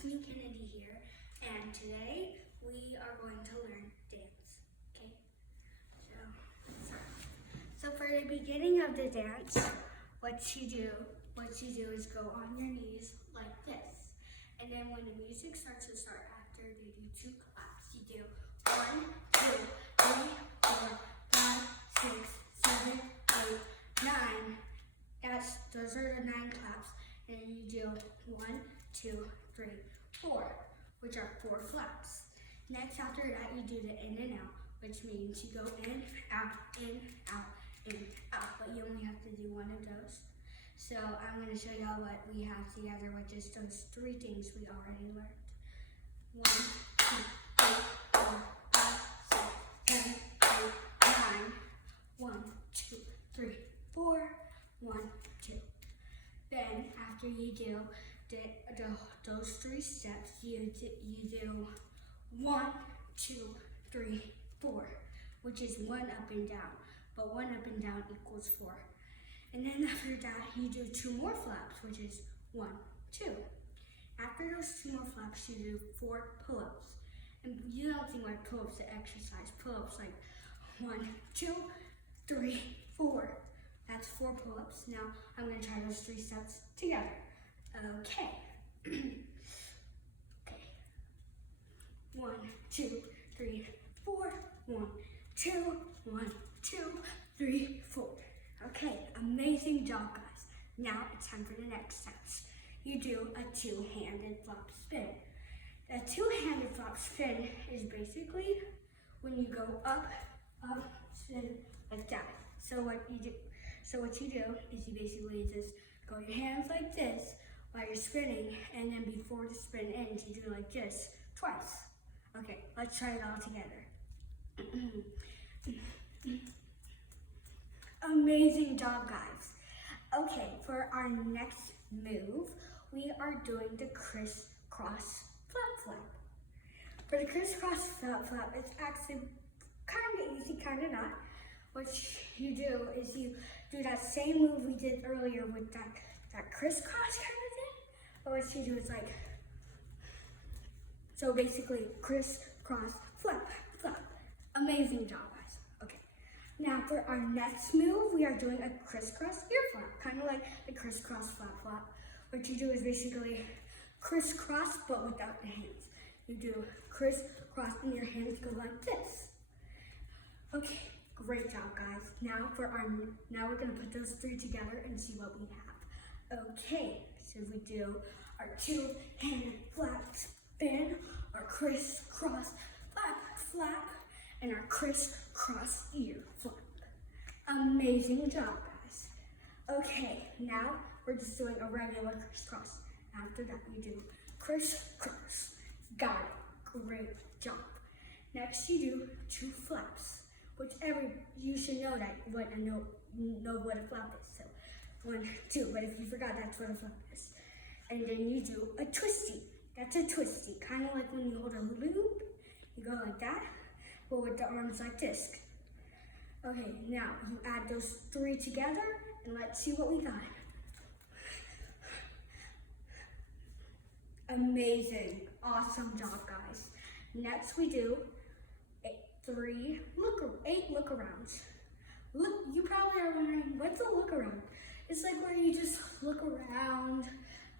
it's me, Kennedy here, and today we are going to learn dance, okay? So for the beginning of the dance, what you do is go on your knees like this. And then when the music starts to start after, they do 2 claps. You do 1, 2, 3, 4, 5, 6, 7, 8, 9. Those are the 9 claps. And you do 1, 2, 3, 4, which are 4 flaps. Next, after that, you do the in and out, which means you go in, out, in, out, but you only have to do 1 of those. So I'm going to show y'all what we have together with just those 3 things we already learned. 1, 2, 3, 4, 5, 6, 7, 8, 9. 1, 2, 3, 4, 1, 2. Then after you do those 3 steps, you do 1, 2, 3, 4, which is 1 up and down, but 1 up and down equals 4. And then after that, you do 2 more flaps, which is 1, 2. After those 2 more flaps, you do 4 pull-ups. And you don't think like pull-ups to exercise. Pull-ups like 1, 2, 3, 4. That's 4 pull-ups. Now I'm going to try those 3 steps together. Okay. Okay. 1, 2, 3, 4. 1, 2, 1, 2, 3, 4. Okay, amazing job, guys. Now it's time for the next steps. You do a 2-handed flop spin. A 2-handed flop spin is basically when you go up, spin like that. So what you do is you basically just go your hands like this while you're spinning, and then before the spin ends, you do like this twice. Okay, let's try it all together. Amazing job, guys. Okay, for our next move, we are doing the crisscross flap flap. For the crisscross flap flap, it's actually kind of easy, kind of not. What you do is you do that same move we did earlier with that crisscross kind of thing. But what you do is like, so basically crisscross flap flap. Amazing job, guys. Okay. Now for our next move, we are doing a crisscross ear flap, kind of like the crisscross flap flap. What you do is basically crisscross, but without the hands. You do crisscross and your hands go like this. Okay, great job, guys. Now we're gonna put those 3 together and see what we have. Okay, so we do our 2-handed flap spin, our crisscross flap flap, and our crisscross ear flap. Amazing job, guys. Okay, now we're just doing a regular crisscross. After that, we do crisscross. Got it. Great job. Next, you do 2 flaps, which you should know that know what a flap is. So 1, 2. But if you forgot, that's what a flap is. And then you do a twisty. That's a twisty, kind of like when you hold a loop. You go like that, but with the arms like this. Okay, now you add those 3 together, and let's see what we got. Amazing, awesome job, guys. Next we do 8 look arounds. Look, you probably are wondering, what's a look around? It's like where you just look around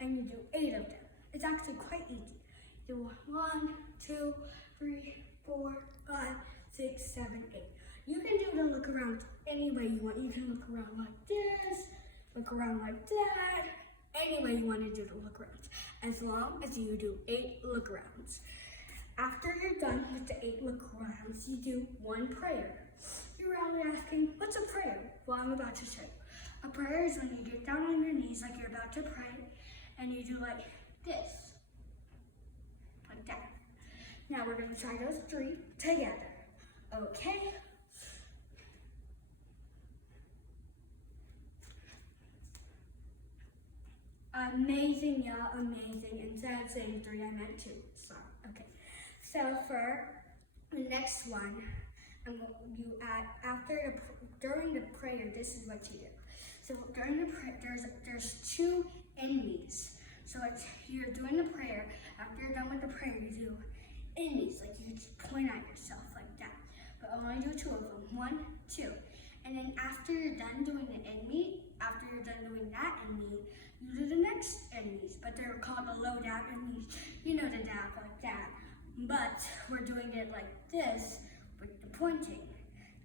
and you do 8 of them. It's actually quite easy. You do 1, 2, 3, 4, 5, 6, 7, 8. You can do the look around any way you want. You can look around like this, look around like that, any way you want to do the look arounds, as long as you do 8 look arounds. After you're done with the 8 look arounds, you do 1 prayer. You're probably asking, what's a prayer? Well, I'm about to show you. A prayer is when you get down on your knees like you're about to pray, and you do like this, like that. Now we're going to try those 3 together. Okay. Amazing, y'all, amazing. Instead of saying 3, I meant 2. Sorry. Okay. So for the next one, you add during the prayer. This is what you do. So during the prayer, there's 2 enemies. So you're doing the prayer. After you're done with the prayer, you do enemies, like you just point at yourself like that. But only do 2 of them. 1, 2. And then after you're done doing the enemy, after you're done doing that enemy, you do the next enemies. But they're called the low dab enemies. You know the dab like that. But we're doing it like this with the pointing.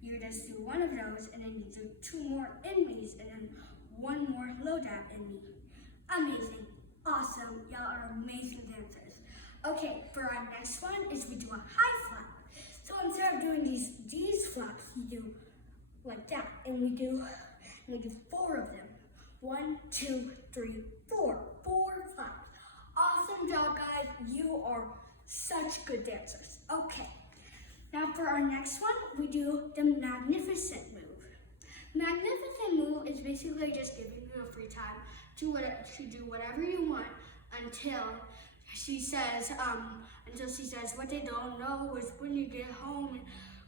You just do 1 of those, and then you do 2 more enemies, and then 1 more low dab enemy. Amazing. Awesome. Y'all are amazing dancers. Okay, for our next one is we do a high flap. So instead of doing these flaps, we do like that, and we do 4 of them. 1, 2, 3, 4. 4 flaps. Awesome job, guys. You are such good dancers. Okay. Now for our next one, we do the magnificent move. Magnificent move is basically just giving you a free time to do whatever you want until she says what they don't know is when you get home and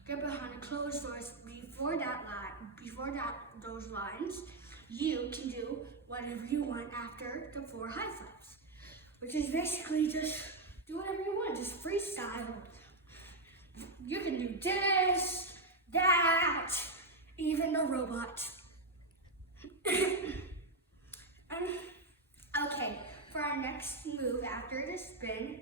get behind the closed doors. Before those lines, you can do whatever you want after the 4 high flaps, which is basically just do whatever you want, just freestyle. You can do this, that, even the robot. Okay, for our next move after the spin,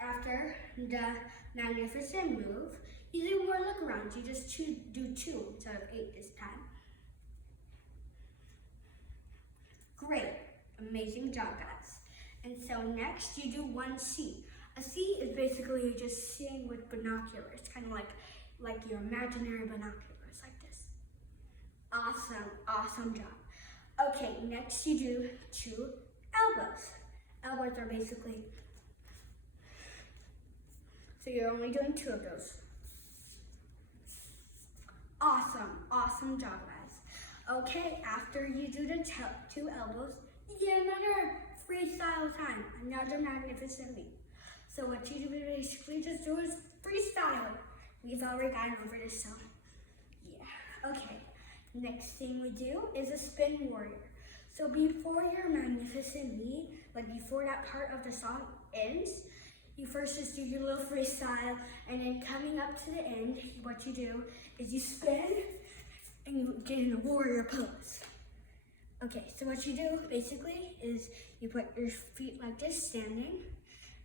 after the magnificent move, you do more look arounds. You just do 2 instead of 8 this time. Great, amazing job, guys. And so next you do 1C. A C is basically just seeing with binoculars, kind of like your imaginary binoculars, like this. Awesome job. Okay, next you do 2 elbows. Elbows are basically, so you're only doing 2 of those. Awesome job, guys. Okay, after you do the 2 elbows, you get another freestyle time, another magnificent leap. So what you do basically just do is freestyle. We've already gone over this, so yeah. Okay, next thing we do is a spin warrior. So before your magnificent leap, like before that part of the song ends, you first just do your little freestyle, and then coming up to the end, what you do is you spin and you get in a warrior pose. Okay, so what you do basically is you put your feet like this standing,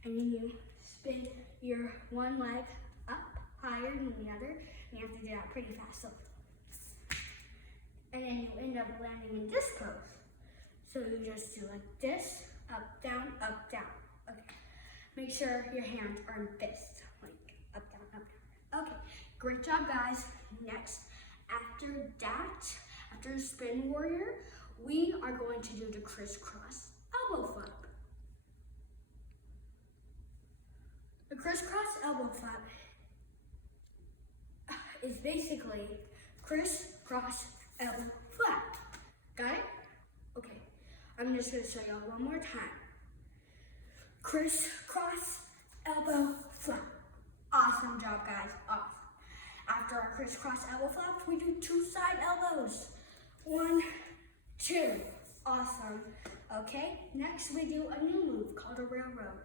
and then you spin your one leg up higher than the other, and you have to do that pretty fast. So, and then you end up landing in this pose. So you just do like this, up, down, up, down. Okay. Make sure your hands are in fists, like up, down, up, down. Okay, great job, guys. Next, after that, after the spin warrior, we are going to do the crisscross elbow flap. The crisscross elbow flap is basically crisscross elbow flap. Got it? Okay, I'm just gonna show y'all one more time. Crisscross elbow flap. Awesome job, guys, awesome. After our crisscross elbow flap, we do 2 side elbows. 1, 2, awesome. Okay, next we do a new move called a railroad.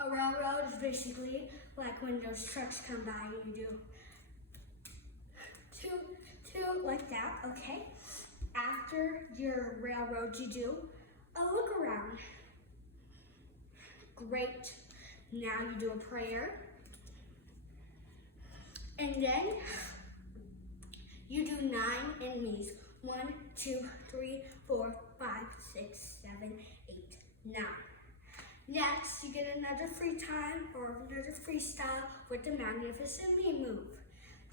A railroad is basically like when those trucks come by and you do 2, like that, okay? After your railroad, you do a look around. Great. Now you do a prayer. And then you do 9 enemies. 1, 2, 3, 4, 5, 6, 7, 8, 9. Next, you get another free time or another freestyle with the magnificent me move.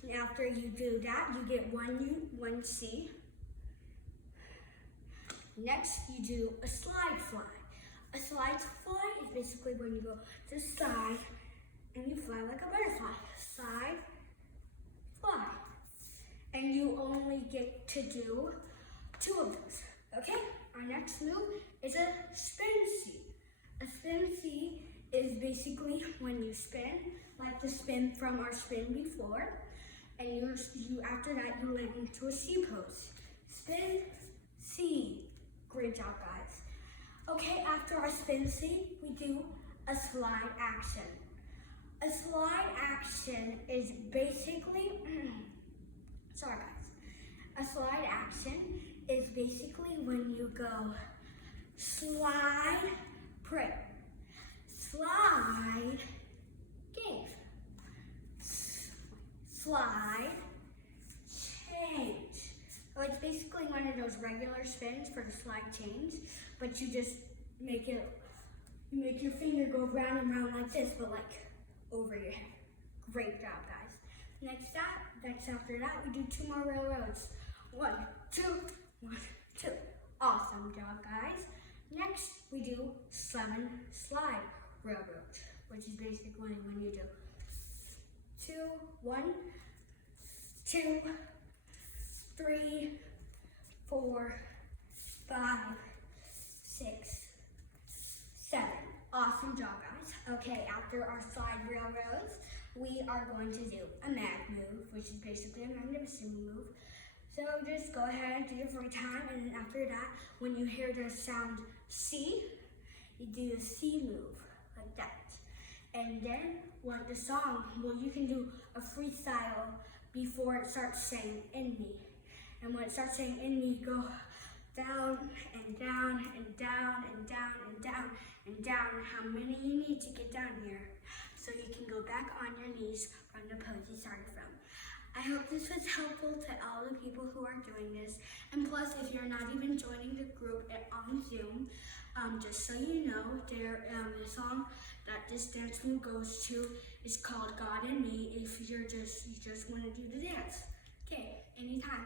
And after you do that, you get 1 C. Next, you do a slide fly. A slide fly is basically when you go to the side and you fly like a butterfly. Slide, fly. And you only get to do 2 of those, okay? Our next move is a spin C. A spin C is basically when you spin, like the spin from our spin before, and you after that you land into a C pose. Spin C. Great job, guys. Okay, after our spin C, we do a slide action. A slide action is basically, sorry guys. A slide action is basically when you go slide, pray, slide, gave, slide, change. So it's basically one of those regular spins for the slide change, but you just make it, you make your finger go round and round like this, but like over your head. Great job, guys. Next after that, we do 2 more railroads. 1, 2, 1, 2. Awesome job, guys. Next, we do 7 slide railroads, which is basically when you do 2, 1, 2, 3, 4, 5, 6, 7. Awesome job, guys. Okay, after our slide railroads, we are going to do a mag move, which is basically a magnificent move. So just go ahead and do it for a time, and then after that, when you hear the sound C, you do a C move, like that. And then, when the song, well, you can do a freestyle before it starts saying in me. And when it starts saying in me, go down and down and down and down and down and down, how many you need to get down here, so you can go back on your knees from the pose you started from. I hope this was helpful to all the people who are doing this. And plus, if you're not even joining the group on Zoom, just so you know, the song that this dance move goes to is called God and Me if you just want to do the dance. Okay, anytime.